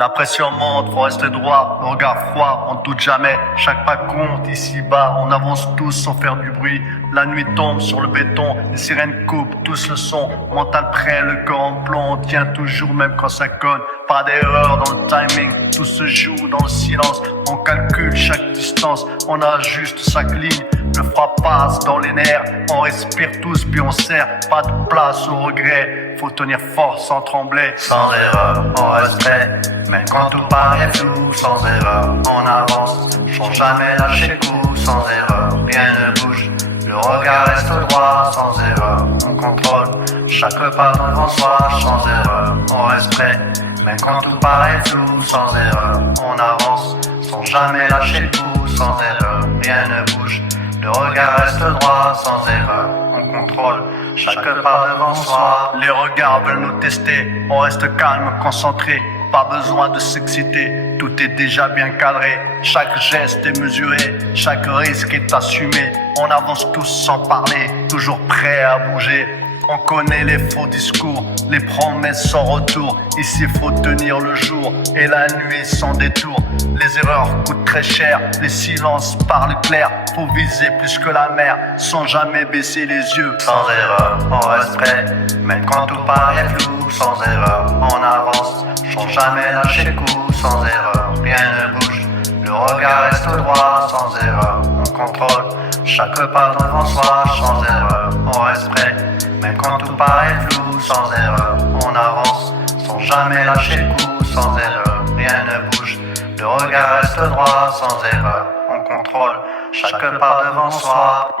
La pression monte, faut rester droit, le regard froid, on doute jamais, chaque pas compte, ici-bas, on avance tous sans faire du bruit. La nuit tombe sur le béton, les sirènes coupent tous le son, mental prêt, le corps en plomb, on tient toujours même quand ça conne. Pas d'erreur dans le timing, tout se joue dans le silence, on calcule chaque distance, on ajuste chaque ligne. Le froid passe dans les nerfs, on respire tous puis on serre, pas de place au regret, faut tenir fort sans trembler. Sans erreur, on reste prêt, même quand tout paraît flou. Sans erreur, on avance, sans jamais lâcher le coup. Sans erreur, rien ne bouge, le regard reste droit. Sans erreur, on contrôle chaque pas devant soi. Sans erreur, on reste prêt, même quand tout paraît flou. Sans erreur, on avance, sans jamais lâcher le coup. Sans erreur, rien ne bouge, le regard reste droit. Sans erreur, on contrôle chaque pas devant soi. Les regards veulent nous tester, on reste calme, concentré, pas besoin de s'exciter, tout est déjà bien cadré, chaque geste est mesuré, chaque risque est assumé, on avance tous sans parler, toujours prêt à bouger. On connaît les faux discours, les promesses sans retour. Ici faut tenir le jour et la nuit sans détour. Les erreurs coûtent très cher, les silences parlent clair. Faut viser plus que la mer, sans jamais baisser les yeux. Sans erreur, on reste prêt, même quand tout paraît flou. Sans erreur, on avance, sans jamais lâcher le coup. Sans erreur, rien ne bouge, le regard reste droit. Sans erreur, on contrôle chaque pas devant soi. Sans erreur, on reste prêt, même quand tout paraît flou. Sans erreur, on avance, sans jamais lâcher le coup. Sans erreur, rien ne bouge, le regard reste droit. Sans erreur, on contrôle chaque pas devant soi.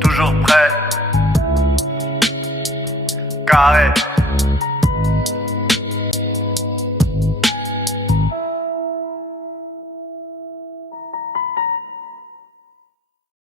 Toujours prêt, carré.